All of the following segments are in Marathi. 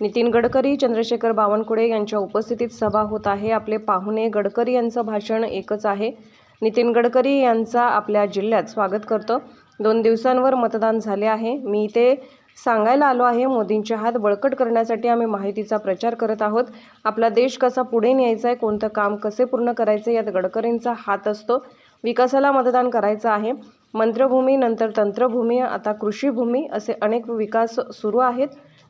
नितीन गडकरी चंद्रशेखर बावनकुळे यांच्या उपस्थितीत सभा होत आहे. आपले पाहुणे गडकरी यांचं भाषण एकच आहे. नितीन गडकरी यांचा आपल्या जिल्ह्यात स्वागत करतो. दोन दिवसांवर मतदान झाले आहे. मी ते सांगायला आलो आहे मोदींचे हात बळकट करण्यासाठी आम्ही माहितीचा प्रचार करत आहोत. आपला देश कसा पुढे न्यायचा आहे कोणतं काम कसे पूर्ण करायचे यात गडकरींचा हात असतो. विकासाला मतदान करायचं आहे. मंत्रभूमी नंतर तंत्रभूमी आता कृषीभूमी असे अनेक विकास सुरू आहेत.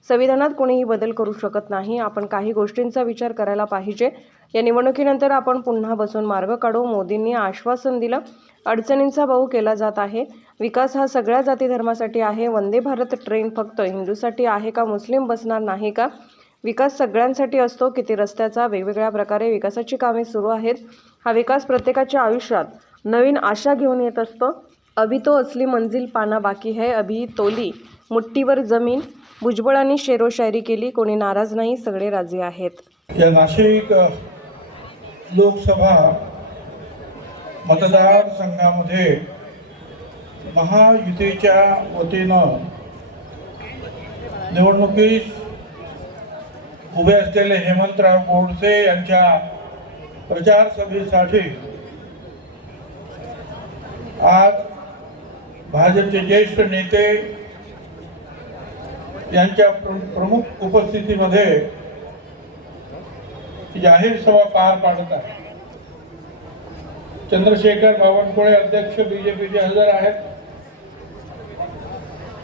संविधानात कोणीही बदल करू शकत नाही. आपण काही गोष्टींचा विचार करायला पाहिजे. या निवडणुकीनंतर आपण पुन्हा बसून मार्ग काढू. मोदींनी आश्वासन दिलं अडचणींचा भाऊ केला जात आहे. विकास हा सगळ्या जाती धर्मासाठी आहे. वंदे भारत ट्रेन फक्त हिंदूसाठी आहे का? मुस्लिम बसणार नाही का? विकास सगळ्यांसाठी असतो. किती रस्त्याचा वेगवेगळ्या प्रकारे विकासाची कामे सुरू आहेत. हा विकास प्रत्येकाच्या आयुष्यात नवीन आशा घेऊन येत असतो. अभी तो असली मंजिल पाना बाकी है. अभी तोली मुठ्ठीवर जमीन भुजबळांनी शेरोशायरी केली. कोणी नाराज नाही सगळे राजी आहेत. या नाशिक लोकसभा मतदारसंघामध्ये महायुतीच्या वतीनं निवडणुकीस उभे असलेले हेमंतराव गोडसे यांच्या प्रचार सभेसाठी आज भाजपचे ज्येष्ठ नेते यांच्या प्र- प्रमुख उपस्थितीमध्ये जाहीर सभा पार पाडत आहे. चंद्रशेखर बावनकुळे अध्यक्ष बीजेपीचे हजर आहेत.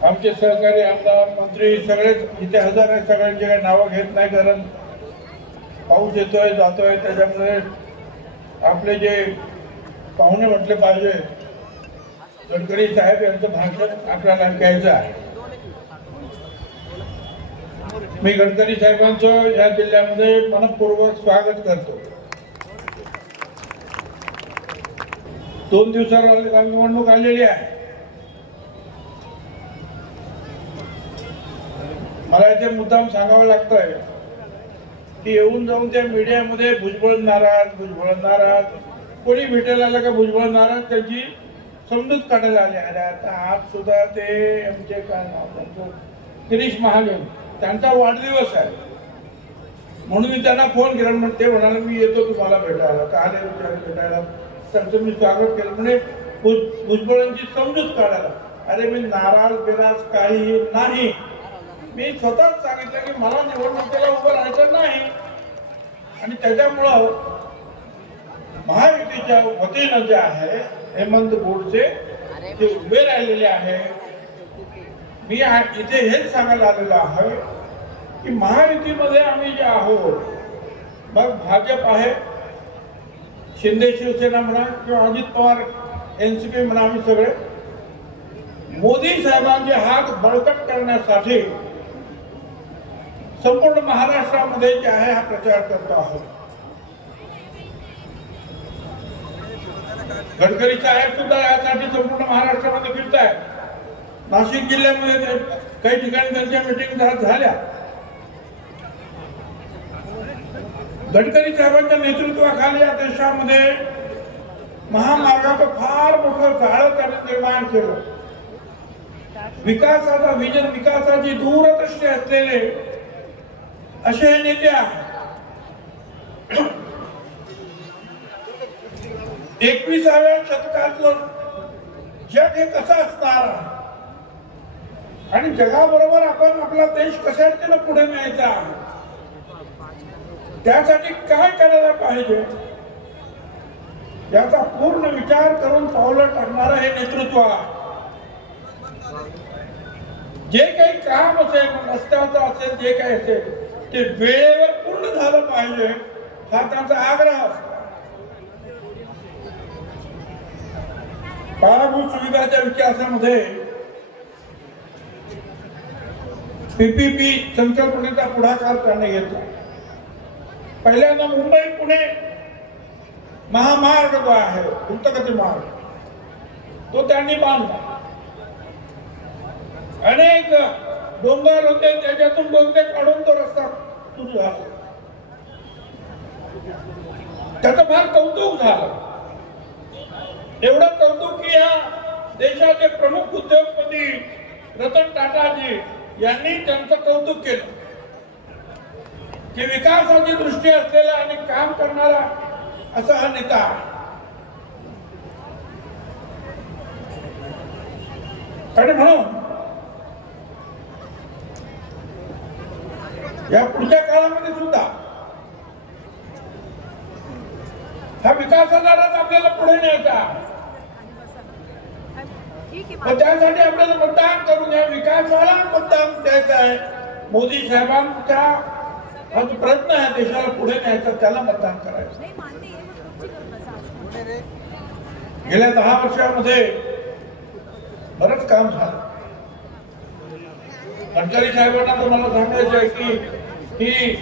आमचे सहकारी आमदार मंत्री सगळेच इथे हजर आहेत. सगळ्यांची काही नावं घेत नाही कारण पाऊस येतोय जातोय. त्याच्यामुळे आपले जे पाहुणे म्हटले पाहिजे गडकरी साहेब यांचं भाषण आपल्याला ऐकायचं आहे. मी गडकरी साहेबांचं या जिल्ह्यामध्ये मनपूर्वक स्वागत करतो. दोन दिवसावर निवडणूक आलेली आहे. मला इथे मुद्दाम सांगावं लागतंय की येऊन जाऊन त्या मीडियामध्ये भुजबळ नाराज भुजबळ नाराज. कोणी भेटायला आलं का भुजबळ नाराज? त्याची समजूत काढायला आली. अरे आता आज सुद्धा ते आमचे काय नाव त्यांचं? गिरीश महाजन. त्यांचा वाढदिवस आहे. म्हणून मी त्यांना फोन केला म्हणून ते म्हणाले मी येतो तुम्हाला भेटायला. का आले भेटायला? त्यांचं मी स्वागत केलं. म्हणजे भुज भुजबळांची समजूत काढायला. अरे मी नाराज बिराज काही नाही. मी स्वतःच सांगितलं की मला निवडणुकीला उभं राहायचं नाही. आणि त्याच्यामुळं महायुतीच्या वतीनं जे आहे हेमंत गोडसे ते उभे राहिलेले आहे मी इथे हेच सांगायला आलेलो आहे की महायुतीमध्ये आम्ही जे आहोत मग भाजप आहे शिंदे शिवसेना म्हणा किंवा Ajit Pawar N C P म्हणा आम्ही सगळे. मोदी साहेबांचे हात बळकट करण्यासाठी संपूर्ण महाराष्ट्रामध्ये जे आहे हा प्रचार करतो आहोत. गडकरी साहेब सुद्धा यासाठी संपूर्ण महाराष्ट्रामध्ये फिरत आहेत नाशिक जिल्ह्यामध्ये ते काही ठिकाणी त्यांच्या मिटिंग झाल्या. गडकरी साहेबांच्या नेतृत्वाखाली या देशामध्ये महामार्गाचं फार मोठं जाळं त्यांनी निर्माण केलं. विकासाचा विजन विकासाची दूरदृष्टी असलेले असे हे नेते आहेत. एकविसाव्या शतकातलं जग हे कसं असणार आणि जगाबरोबर आपण आपला देश कशा रीतीनं पुढे न्यायचा? त्यासाठी काय करायला पाहिजे? याचा पूर्ण विचार करून पावलं टाकणारं हे नेतृत्व आहे. जे काही काम असेल रस्त्याचं असेल जे काही असेल ते वेळेवर पूर्ण झालं पाहिजे हा त्यांचा आग्रह असतो. पायाभूत सुविधाच्या विकासामध्ये पीपीपी संकल्पनेचा पुढाकार त्यांनी घेतला. पहिल्यांदा मुंबई पुणे महामार्ग जो आहे द्रुतगती मार्ग तो त्यांनी बांधला. अनेक डोंगर होते त्याच्यातून बोगदे काढून तो रस्ता सुरू झाला. त्याचं फार कौतुक झालं. एवढं कौतुक की या देशाचे प्रमुख उद्योगपती रतन टाटाजी यांनी त्यांचं कौतुक केलं. की विकासाची दृष्टी असलेला आणि काम करणारा असा हा नेता आणि म्हणून या पुढच्या काळामध्ये सुद्धा हा विकासाचा आपल्याला पुढे न्यायचा त्यासाठी आपल्याला मतदान करून या विकासाला मतदान द्यायचं आहे. मोदी साहेबांचा हा जो प्रयत्न आहे देशाला पुढे न्यायचा त्याला मतदान करायचं. गेल्या दहा वर्षामध्ये बरंच काम झालं. गडकरी साहेबांना तर मला सांगायचं आहे की ही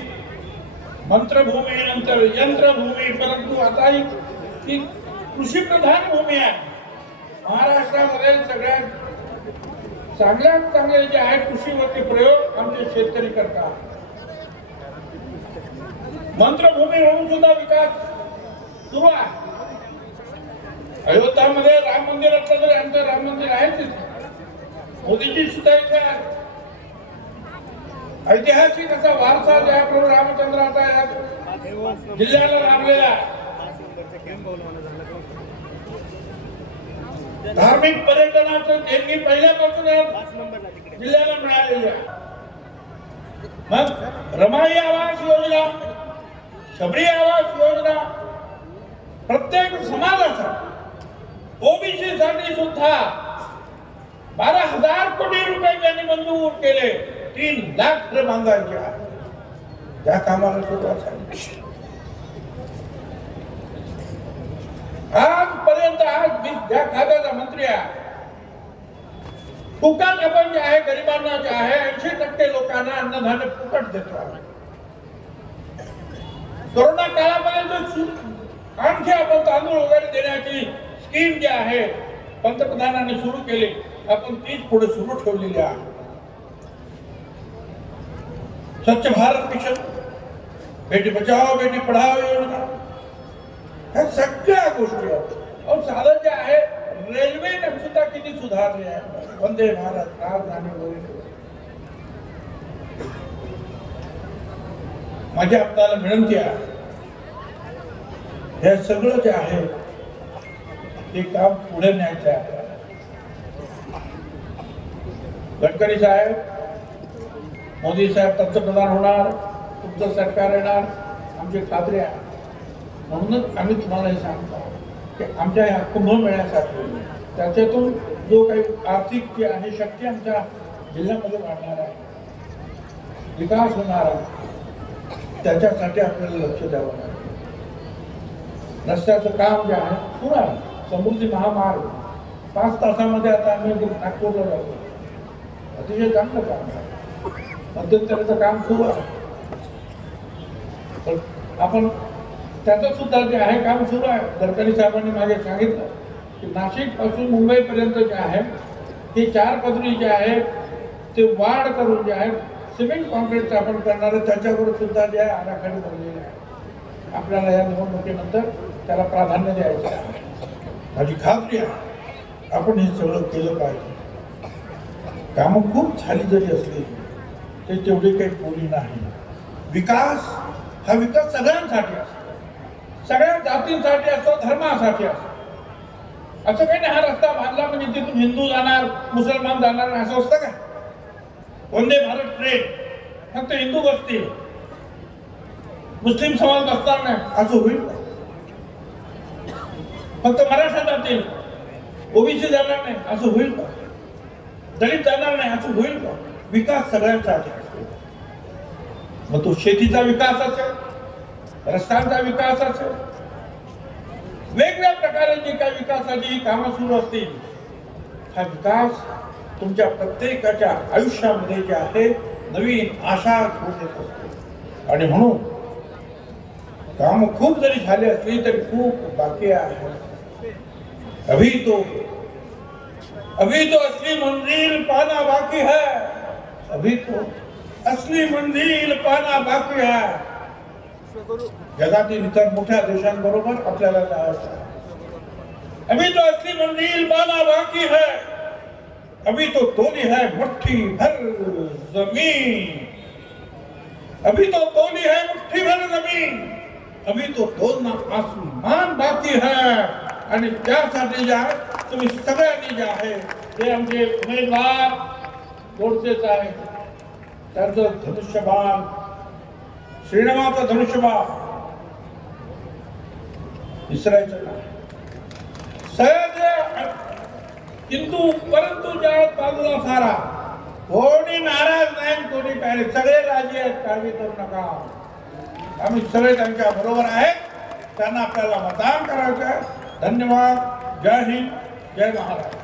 मंत्रभूमी नंतर यंत्रभूमी परंतु आता ही ही कृषी प्रधान भूमी आहे. महाराष्ट्रामध्ये सगळ्यात चांगल्यात चांगले जे आहे कृषीवरती प्रयोग आमचे शेतकरी करतात. मंत्रभूमी म्हणून सुद्धा विकास सुरू आहे. अयोध्यामध्ये राम मंदिर असलं तरी आमचं राम मंदिर आहे तिथे सुद्धा इथे ऐतिहासिक असा वारसा जो आहे प्रभू रामचंद्राचा या जिल्ह्याला लाभलेला धार्मिक पर्यटनाचं देणगी पहिल्यापासून जिल्ह्याला मिळालेली आहे. मग रमाई आवास योजना शबरी आवास योजना प्रत्येक समाजासाठी ओबीसी साठी सुद्धा बारा हजार कोटी रुपये त्यांनी मंजूर केले. तीन लाख घर आहे. त्या कामाला सुरुवात झाली. आजपर्यंत आज मी ज्या खात्याचा मंत्री आहे फुकट आपण जे आहे गरिबांना जे आहे ऐंशी टक्के लोकांना अन्नधान्य फुकट देतो आहे कोरोना काळापर्यंत आणखी आपण तांदूळ वगैरे देण्याची स्कीम जी आहे पंतप्रधानांनी सुरू केली आपण तीच पुढे सुरू ठेवलेली आहे. स्वच्छ भारत मिशन. बेटी बचाओ बेटी पढाओ योजना. ह्या सगळ्या गोष्टी आहेत. अहो जे आहे रेल्वेने सुद्धा किती सुधारले आहे. वंदे भारत राजधानी वगैरे. माझी आपल्याला विनंती आहे हे सगळं जे आहे ते काम पुढे न्यायचं आहे. आपल्याला. गडकरी साहेब मोदी साहेब पंतप्रधान होणार तुमचं सरकार येणार आमची खात्री आहे. म्हणूनच आम्ही तुम्हाला हे सांगतो की आमच्या या कुंभमेळ्यासाठी त्याच्यातून जो काही आर्थिक जे आहे शक्ती आमच्या जिल्ह्यामध्ये वाढणार आहे विकास होणार आहे त्याच्यासाठी आपल्याला लक्ष द्यावं लागेल. रस्त्याचं काम जे आहे सुरू आहे. समृद्धी महामार्ग. पाच तासामध्ये आता आम्ही नागपूरला जातो. अतिशय चांगलं काम आहे. मध्यंतरीचं काम सुरू आहे. पण आपण त्याचं सुद्धा जे आहे काम सुरू आहे. गडकरी साहेबांनी मागे सांगितलं की नाशिकपासून मुंबईपर्यंत जे आहे ही चार पदरी जे आहे ते वाढ करून जे आहे सिमेंट कॉन्क्रीट आपण करणार त्याच्यावर सुद्धा जे आहे आराखडे बनलेले आहे आपल्याला या निवडणुकीनंतर त्याला प्राधान्य द्यायचं आहे. माझी खात्री आहे आपण हे सगळं केलं पाहिजे. कामं खूप झाली जरी असली ते तेवढी काही पुरी नाही. विकास हा विकास सगळ्यांसाठी असतो. सगळ्या जातींसाठी असतो धर्मासाठी असतो असं काही नाही हा रस्ता बांधला म्हणजे तिथून हिंदू जाणार मुसलमान जाणार असं असतं का? वंदे भारत ट्रेन. फक्त हिंदू बसतील. मुस्लिम समाज बसणार नाही. असं होईल? फक्त मराठा जातील. ओबीसी जाणार नाही असं होईल का? दलित जाणार नाही असं होईल का? विकास सगळ्यांसाठी मग तो शेतीचा विकास असेल रस्त्यांचा विकास असेल वेगवेगळ्या प्रकारे जी काही विकासाची ही कामं सुरू असतील हा विकास तुमच्या प्रत्येकाच्या आयुष्यामध्ये जे आहे नवीन आशा घेऊन येत असतो. आणि म्हणून काम खूप जरी झाले असली तरी खूप बाकी आहे. अभी तो अभी तो असली मंजिल पाना बाकी है. अभी तो असली मंजिल पाना बाकी है. जगातील इतर मोठ्या देशांबरोबर आपल्याला जायचं अभी तो असली मंजिल पाना बाकी है. अभी तो तोली है मुट्ठी भर जमीन. अभी तो तोली है मुट्ठी भर जमीन. अभी तो तोलना आसमान बाकी है. आणि त्यासाठी जे आहे तुम्ही सगळ्यांनी जे आहे ते आमचे उमेदवार गोडसेच आहे त्यांचं धनुष्यबाण श्रीरामाचं धनुष्यबा विसरायचं नाही सगळं किंतु परंतु ज्या बाजूला सारा कोणी नाराज नाही कोणी काय सगळे राजी आहेत काळजी करू नका. आम्ही सगळे त्यांच्या बरोबर आहेत. त्यांना आपल्याला मतदान करायचं आहे. धन्यवाद. जय हिंद. जय महाराज